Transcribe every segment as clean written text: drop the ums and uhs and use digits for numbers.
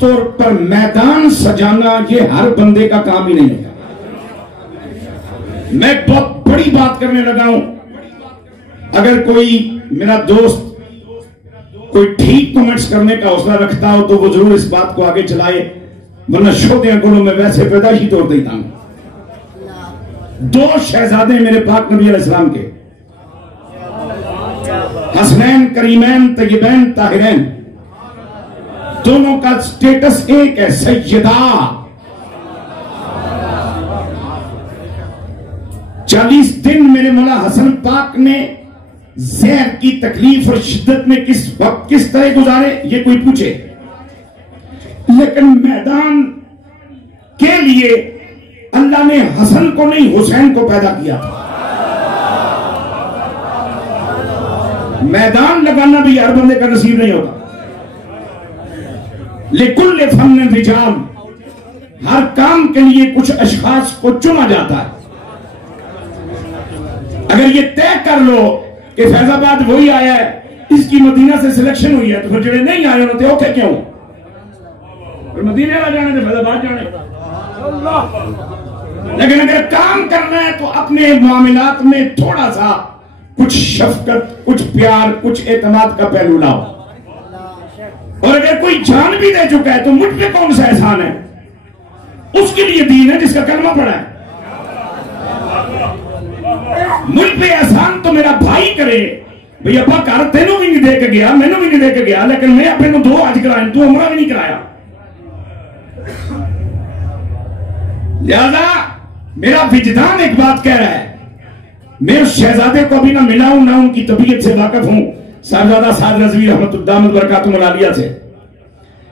तौर पर मैदान सजाना ये हर बंदे का काम ही नहीं है। मैं बहुत बड़ी बात करने लगा हूं। अगर कोई मेरा दोस्त कोई ठीक कमेंट्स करने का हौसला रखता हो तो वो जरूर इस बात को आगे चलाए, वरना शोधे गुणों में वैसे पैदाइशी तौर देता हूं। 2 शहजादे मेरे पाक नबी अलैहिस्सलाम के, हसनैन करीमैन तय्यबैन ताहिरैन, दोनों का स्टेटस एक है, सैयदा। 40 दिन मेरे मौला हसन पाक ने जहर की तकलीफ और शिद्दत में किस वक्त किस तरह गुजारे ये कोई पूछे, लेकिन मैदान के लिए अल्लाह ने हसन को नहीं हुसैन को पैदा किया था। मैदान लगाना भी हर बंदे का नसीब नहीं होता। लिकुल्ल फन्न रिजाल, हर काम के लिए कुछ अशखास को चुना जाता है। अगर ये तय कर लो कि फैजाबाद वही आया है, इसकी मदीना से सिलेक्शन हुई है, तो फिर जो नहीं आए होते ओके क्यों, फिर मदीने वाला जाने थे फैजाबाद जाने। लेकिन अगर काम करना है तो अपने मामलात में थोड़ा सा कुछ शफकत, कुछ प्यार, कुछ एतमाद का पहलू लाओ। और अगर कोई जान भी दे चुका है तो मुझ पे कौन सा एहसान है, उसके लिए दीन है जिसका कलमा पड़ा है। मुझ पे एहसान तो मेरा भाई करे, भाई अब्बा घर तेनों भी नहीं दे के गया, मैनू भी नहीं दे के गया, लेकिन मैं अपने 2 हज कराए, तू उमरा भी नहीं कराया। लिहाजा मेरा विजदान एक बात कह रहा है। मैं उस शहजादे को अभी ना मिला हूं, ना उनकी तबीयत से वाकिफ हूं, साहबजादा साद रज़वी रहमतुल्लाह बरकातुहु अलिया से,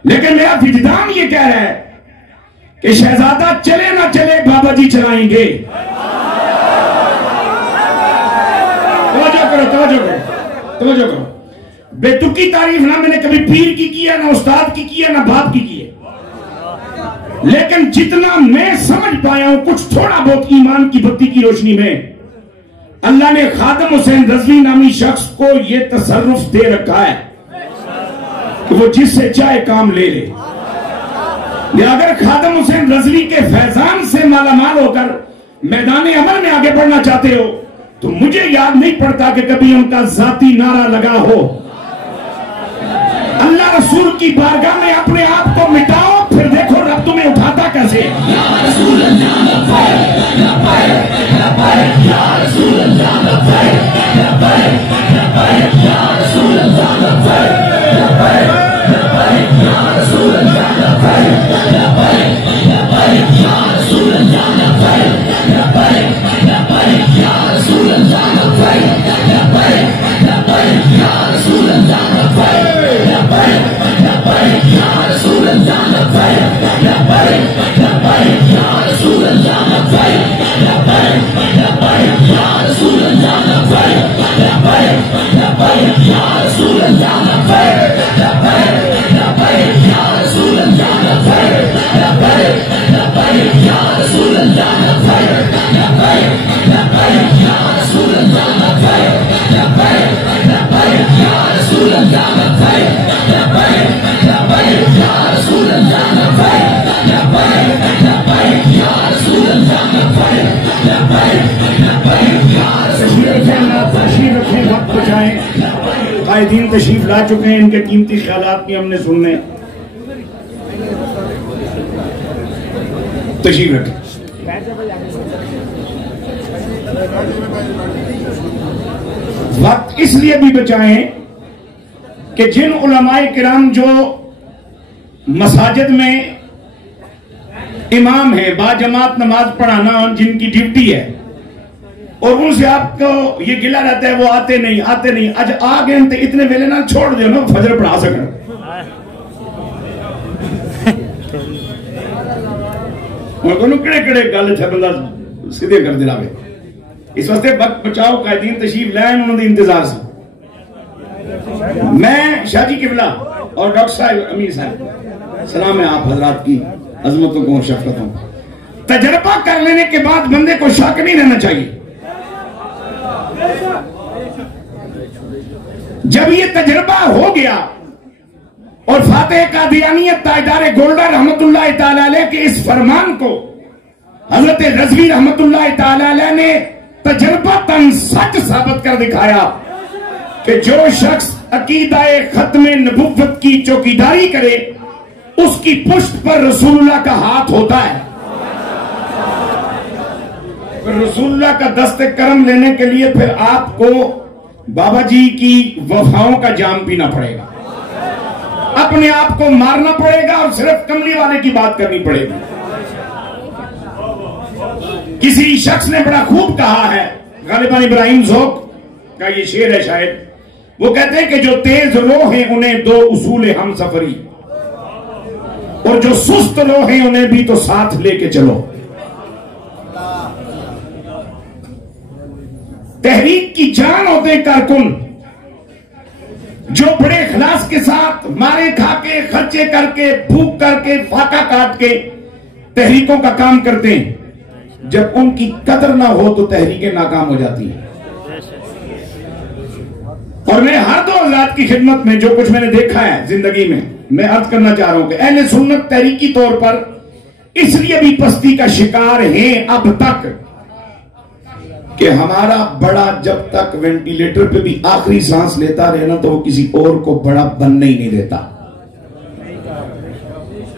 लेकिन मेरा विजदान ये कह रहा है कि शहजादा चले ना चले बाबा जी चलाएंगे। तवज्जो करो। बेतुकी तारीफ ना मैंने कभी पीर की है, ना उस्ताद की है, ना बाप की है, लेकिन जितना मैं समझ पाया हूं कुछ थोड़ा बहुत ईमान की बत्ती की रोशनी में, अल्लाह ने खादम हुसैन रज़वी नामी शख्स को यह तसर्रुफ दे रखा है कि वो जिससे चाहे काम ले ले। या अगर खादम हुसैन रज़वी के फैजान से मालामाल होकर मैदान अमल में आगे बढ़ना चाहते हो तो मुझे याद नहीं पड़ता कि कभी उनका जाती नारा लगा हो, अल्लाह रसूल की बारगाह में अपने आप को मिटाओ, फिर देखो रब तुम्हें उठाता कैसे। कायदीन तशरीफ ला चुके हैं, इनके कीमती ख्यालात भी हमने सुनने। तशरीफ रखें। वक्त इसलिए भी बचाएं कि जिन उलमाए किराम जो मसाजिद में इमाम है, बाजमात नमाज पढ़ाना जिनकी ड्यूटी है, और उनसे आपको ये गिला रहता है वो आते नहीं आज आ गए तो इतने वेले ना छोड़ दो ना, फजर पढ़ा सकना। किड़े गल थे बंदा सीधे कर दिलावे। इस वास्ते वक्त बचाओ, कायदीन तशरीफ लैन उन्होंने इंतजार से। मैं शाहजी किबला और डॉक्टर साहब अमीर साहब सलाम है आप हजरात की अजमतों को, शफकतों को। तजर्बा कर लेने के बाद बंदे को शक नहीं रहना चाहिए। जब ये तजर्बा हो गया और फातेह कादियानियत ताजदार गोल्डन रहमतुल्लाह ताला अलैह के इस फरमान को हजरत रज़वी रहमतुल्लाह ताला अलैह ने तजर्बतन सच साबित कर दिखाया कि जो शख्स अकीदाए खत्म नबुव्वत की चौकीदारी करे उसकी पुष्ट पर रसूलुल्लाह का हाथ होता है। रसूलुल्लाह का दस्ते करम लेने के लिए फिर आपको बाबा जी की वफाओं का जाम पीना पड़ेगा, अपने आप को मारना पड़ेगा और सिर्फ कमली वाले की बात करनी पड़ेगी। किसी शख्स ने बड़ा खूब कहा है, गालिबन इब्राहिम ज़ौक़ का ये शेर है शायद, वो कहते हैं कि जो तेज रो हैं उन्हें दो उसूल हम सफरी, और जो सुस्त रो हैं उन्हें भी तो साथ लेके चलो। तहरीक की जान होते हैं कारकुन, जो बड़े इखलास के साथ मारे खा के, खर्चे करके, भूख करके, फाका काट के तहरीकों का काम करते हैं। जब उनकी कदर ना हो तो तहरीकें नाकाम हो जाती हैं। और मैं हर दो हज़रात की खिदमत में जो कुछ मैंने देखा है जिंदगी में, मैं अर्ज करना चाह रहा हूं कि अहले सुन्नत तहरीकी तौर पर इसलिए भी पस्ती का शिकार हैं अब तक कि हमारा बड़ा जब तक वेंटिलेटर पे भी आखिरी सांस लेता रहे ना तो वो किसी और को बड़ा बनने ही नहीं देता।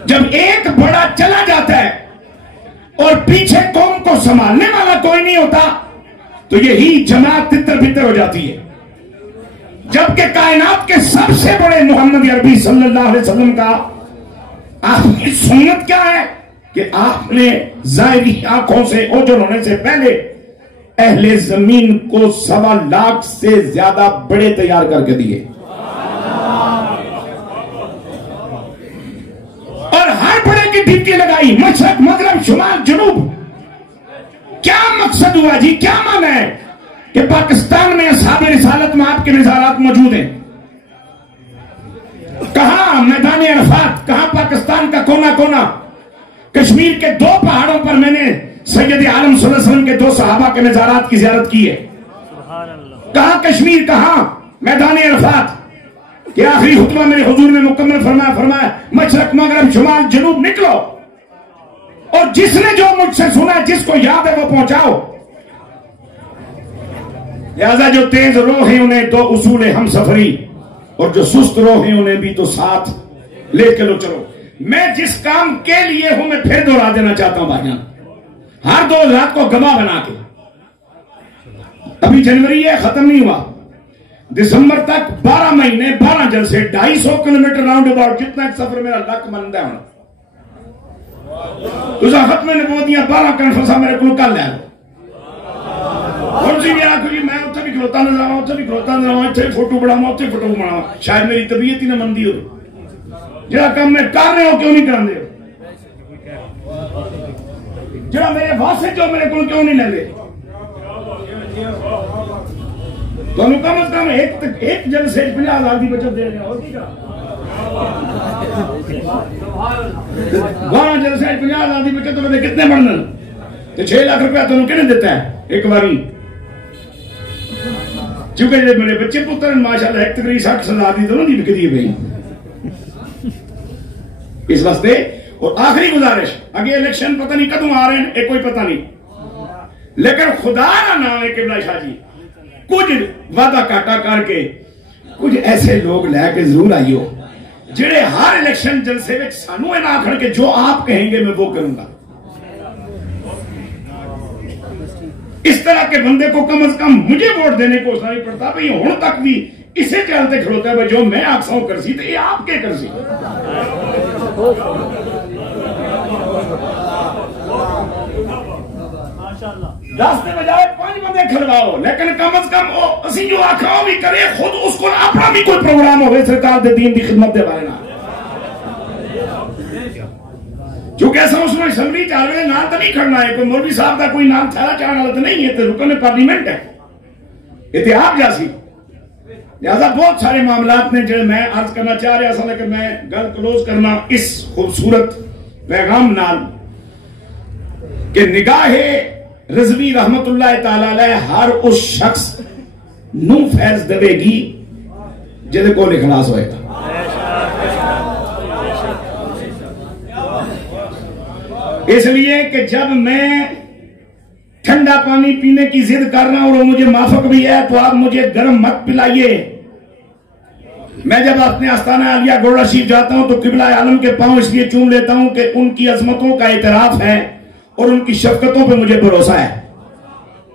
जब एक बड़ा चला जाता है और पीछे कौम को संभालने वाला कोई नहीं होता तो यही जमात तितर बितर हो जाती है। जबकि कायनात के सबसे बड़े मोहम्मद अरबी सल्लल्लाहु अलैहि वसल्लम का आपकी सुन्नत क्या है कि आपने ज़ाहिरी आंखों से ओझल होने से पहले अहले जमीन को 1.25 लाख से ज्यादा बड़े तैयार करके दिए, और हर बड़े की ड्यूटी लगाई, मशरक मगरब शुमाल जुनूब। क्या मकसद हुआ जी, क्या माना है कि पाकिस्तान में असहाब रिसालत में आपके मिज़ारात मौजूद हैं? कहां मैदान अरफात, कहां पाकिस्तान का कोना कोना। कश्मीर के 2 पहाड़ों पर मैंने सैयद आलम सल्लल्लाहु अलैहि वसल्लम के 2 सहाबा के मज़ारात की ज़ियारत की है। कहां कश्मीर, कहां मैदान अरफात के आखिरी खुतबा मेरे हुजूर ने मुकम्मल फरमाया मशरक मगरब शुमाल जनूब निकलो, और जिसने जो मुझसे सुना, जिसको याद है वो पहुंचाओ। लिहाजा जो तेज रो हैं उन्हें 2 उसूल हम सफरी, और जो सुस्त रो हैं उन्हें भी तो साथ लेके लो चलो। मैं जिस काम के लिए हूं मैं फिर दोहरा देना चाहता हूं भाईजान, हर 2 रात को गवाह बना के। अभी जनवरी है, खत्म नहीं हुआ, दिसंबर तक 12 महीने 12 जलसे, 250 किलोमीटर राउंड अबाउट, जितना एक सफर मेरा लक बनता है तुझा खत्म ने बोल दिया 12 कॉन्फ्रेंस मेरे को कल लै और जी मैं उत्थे भी खलोता नजर आवा, उत्थे भी खलोता नजर आवा, इत्थे फोटो बनावा, उत्थे फोटो बनावा। शायद मेरी तबीयत ही ना मंदी हो, जो काम मैं कर रहे हो क्यों नहीं करांदे हो, जो मेरे वास्ते जो मेरे को क्यों नहीं लेंदे। तो कम से कम एक जलसे 50,000 की बचत दे रहे हो, 12 जलसे 50,000 की बचत तो कितने बनने, तो 6 लाख रुपया तुम किने देता है एक बारी। क्योंकि मेरे बच्चे पुत्र माशाल्लाह एक तकरीब 60,000 की दोनों की बिकती है भाई इस वास्ते। और आखिरी गुजारिश, आगे इलेक्शन पता नहीं कदों आ रहे हैं, एक कोई पता नहीं, लेकिन खुदा ना नाम है किबला शाह जी, कुछ वादा काटा करके कुछ ऐसे लोग लैके जरूर आइयो जेड़े हर इलेक्शन जलसे में सानू ना आखण के जो आप कहेंगे मैं वो करूंगा। इस तरह के बंदे को कम से कम मुझे वोट देने को उसना नहीं पड़ता भाई। हुण तक भी इसे चलते खड़ोता है भाई, जो मैं आखसा कर सी तो ये आपके कर सी। दस के बजाय 5 बंदे खड़वाओ, लेकिन कम से कम असी जो आखा भी करे खुद उसको अपना भी कोई प्रोग्राम हो सरकार दे दीन की खिदमत के बारे में। क्योंकि ऐसा उसमें असम्बली चार बजे नाम तो नहीं खड़ना है, कोई मौलवी साहब का कोई नाम थैला चाहने वाला तो नहीं है, तो रुकन पार्लियामेंट है, इतिहास जासी। लिहाजा बहुत सारे मामलात ने जो मैं अर्ज करना चाह रहा था, लेकिन मैं गल क्लोज करना इस खूबसूरत पैगाम नाल कि निगाहे रज़वी रहमतुल्लाह ताला अलैह हर उस शख्स नू फैज देगी जिहदे कोल इखलास होएगा। इसलिए कि जब मैं ठंडा पानी पीने की जिद कर रहा हूं और मुझे माफक भी है तो आप मुझे गर्म मत पिलाइए। मैं जब अपने आस्ताना आलिया गोड़ा शरीफ जाता हूं तो किबला आलम के पांव इसलिए चूम लेता हूं कि उनकी अजमतों का इतराफ है और उनकी शफकतों पे मुझे भरोसा है।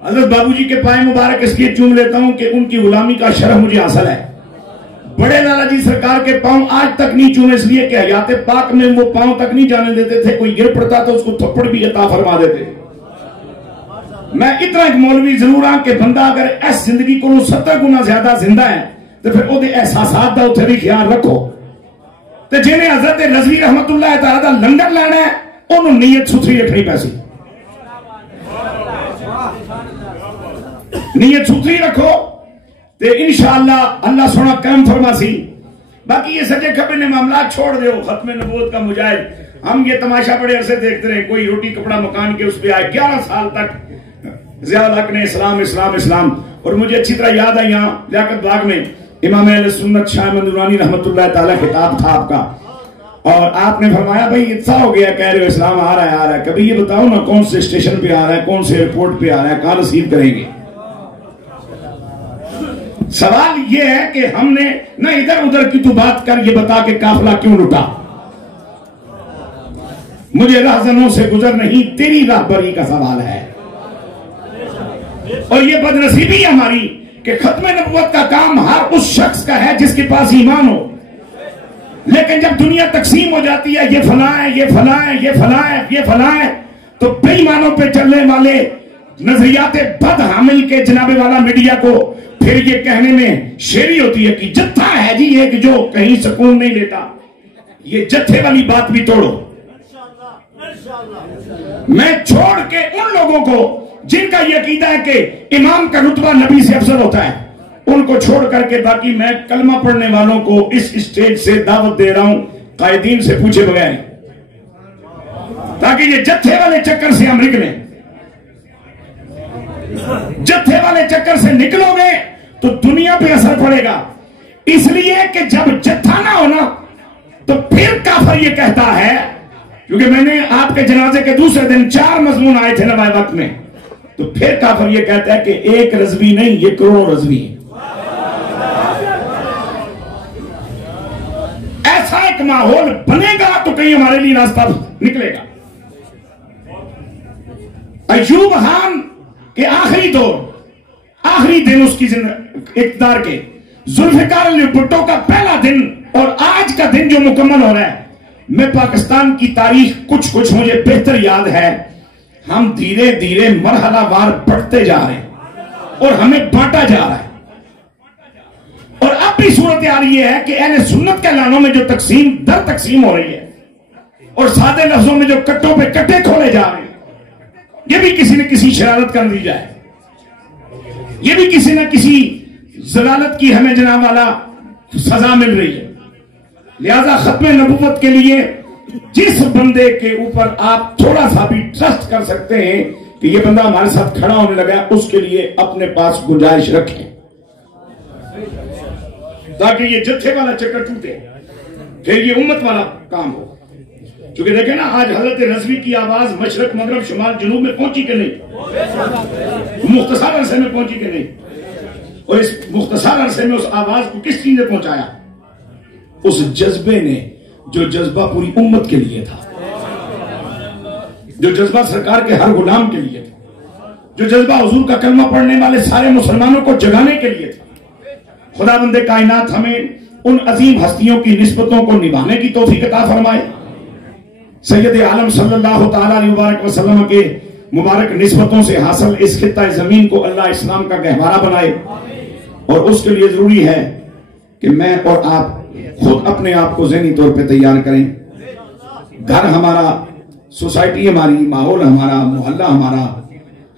हजरत बाबूजी के पाए मुबारक इसलिए चूम लेता हूं कि उनकी गुलामी का शरफ मुझे हासिल है। बड़े लाला जी सरकार के पांव आज तक नहीं चूमे इसलिए कि हयात पाक में वो पांव तक नहीं जाने देते थे, कोई गिर पड़ता तो उसको थप्पड़ भी अता फरमा देते। मैं इतना एक मौलवी जरूर हाँ कि बंदा अगर इस जिंदगी को 70 गुना ज्यादा जिंदा है तो फिर वो एहसासात का उत्थे भी ख्याल रखो। तो जिन्हें हजरत रज़वी रहमतुल्लाह तआला दा लंगर लेना है उन्होंने नीयत सुथरी रखनी पैसी, नीयत सुथरी रखो ते इंशाअल्लाह अल्लाह सोना काम फरमासी। बाकी ये सजे खबे ने मामला छोड़ दो, खत्म नबूवत का मुजाहिद। हम ये तमाशा बड़े अरसे देखते रहे, कोई रोटी कपड़ा मकान के उस पे आए 11 साल तक ज़ियाउल हक ने इस्लाम इस्लाम इस्लाम। और मुझे अच्छी तरह याद है यहाँ लियाकत बाग में इमाम अहले सुन्नत शाह अहमद नूरानी रहमतुल्लाह तआला खिताब था आपका, और आपने फरमाया भाई इतना हो गया कह रहे हो इस्लाम आ रहा है आ रहा है, कभी ये बताओ ना कौन से स्टेशन पे आ रहा है, कौन से एयरपोर्ट पे आ रहा है, कहां रिसीव करेंगे। सवाल ये है कि हमने ना इधर उधर की तू बात कर, ये बता के काफिला क्यों लुटा। मुझे राहजनों से गुजर नहीं तेरी राहबरी का सवाल है। और ये बदनसीबी हमारी कि खत्म नबुव्वत का काम हर उस शख्स का है जिसके पास ईमान हो, लेकिन जब दुनिया तकसीम हो जाती है ये फला है ये फला है ये फला है ये फला है, तो बेईमानों पे चलने वाले नजरियाते बद हामिल के जनाबे वाला मीडिया को फिर ये कहने में शेरी होती है कि जत्था है जी एक जो कहीं सुकून नहीं लेता। ये जत्थे वाली बात भी तोड़ो। मैं छोड़ के उन लोगों को जिनका ये अकीदा है कि इमाम का रुतबा नबी से अफजल होता है, उनको छोड़ करके बाकी मैं कलमा पढ़ने वालों को इस स्टेज से दावत दे रहा हूं कायदीन से पूछे बगैर, ताकि ये जत्थे वाले चक्कर से हम निकलें। जत्थे वाले चक्कर से निकलोगे तो दुनिया पे असर पड़ेगा, इसलिए कि जब जत्था ना होना तो फिर काफिर ये कहता है, क्योंकि मैंने आपके जनाजे के दूसरे दिन 4 मजमून आए थे नवाए वक्त में, तो फिर काफिर ये कहता है कि एक रज़वी नहीं ये करोड़ों रज़वी। ऐसा एक माहौल बनेगा तो कहीं हमारे लिए रास्ता निकलेगा। अय्यूब खान के आखिरी दौर, आखिरी दिन उसकी इक़्तिदार के, जुल्फ़िकार अली भुट्टो का पहला दिन और आज का दिन जो मुकम्मल हो रहा है, मैं पाकिस्तान की तारीख कुछ मुझे बेहतर याद है। हम धीरे धीरे मरहलावार बढ़ते जा रहे हैं और हमें बांटा जा रहा है। और अब भी सूरत आ रही है कि अहले सुन्नत के ऐलानों में जो तकसीम दर तकसीम हो रही है और सादे लफ्जों में जो कट्टों पे कट्टे खोले जा रहे हैं, ये भी किसी न किसी शरारत का नतीजा है। ये भी किसी न किसी जलालत की हमें जनाब वाला सजा मिल रही है। लिहाजा खत्म नबुव्वत के लिए जिस बंदे के ऊपर आप थोड़ा सा भी ट्रस्ट कर सकते हैं कि ये बंदा हमारे साथ खड़ा होने लगा है, उसके लिए अपने पास गुंजाइश रखें, ताकि ये जत्थे वाला चक्कर टूटे, फिर ये उम्मत वाला काम हो। क्योंकि देखें ना, आज हजरत रज़वी की आवाज मशरक मगरब शुमाल जनूब में पहुंची कि नहीं, मुख्तसर अरसे में पहुंची कि नहीं, और इस मुख्तसर अरसे में उस आवाज को किस चीज ने पहुंचाया? उस जज्बे ने, जो जज्बा पूरी उम्मत के लिए था, जो जज्बा सरकार के हर गुलाम के लिए था, जो जज्बा हुजूर का कलमा पढ़ने वाले सारे मुसलमानों को जगाने के लिए था। खुदा बंदे कायनात हमें उन अजीम हस्तियों की निस्बतों को निभाने की तौफीक अता फरमाए। सैयद आलम सल्लल्लाहु तआला अलैहि वसल्लम के मुबारक निस्बतों से हासिल इस खित्ता जमीन को अल्लाह इस्लाम का गहवारा बनाए। और उसके लिए जरूरी है कि मैं और आप खुद अपने आप को ज़हनी तौर पे तैयार करें। घर हमारा, सोसाइटी हमारी, माहौल हमारा, मोहल्ला हमारा,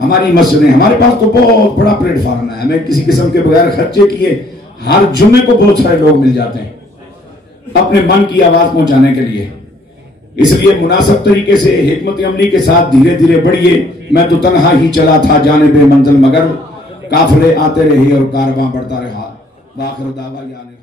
हमारी मस्जिदें, हमारे पास तो बहुत बड़ा प्लेटफॉर्म है। हमें किसी किस्म के बगैर खर्चे किए हर जुम्मे को बहुत सारे लोग मिल जाते हैं अपने मन की आवाज पहुंचाने के लिए। इसलिए मुनासिब तरीके से हिकमत अमली के साथ धीरे धीरे बढ़िए। मैं तो तन्हा ही चला था जाने बे मंजिल, मगर काफिले आते रहे और कारवां बढ़ता रहा। वाखिर दावा यानी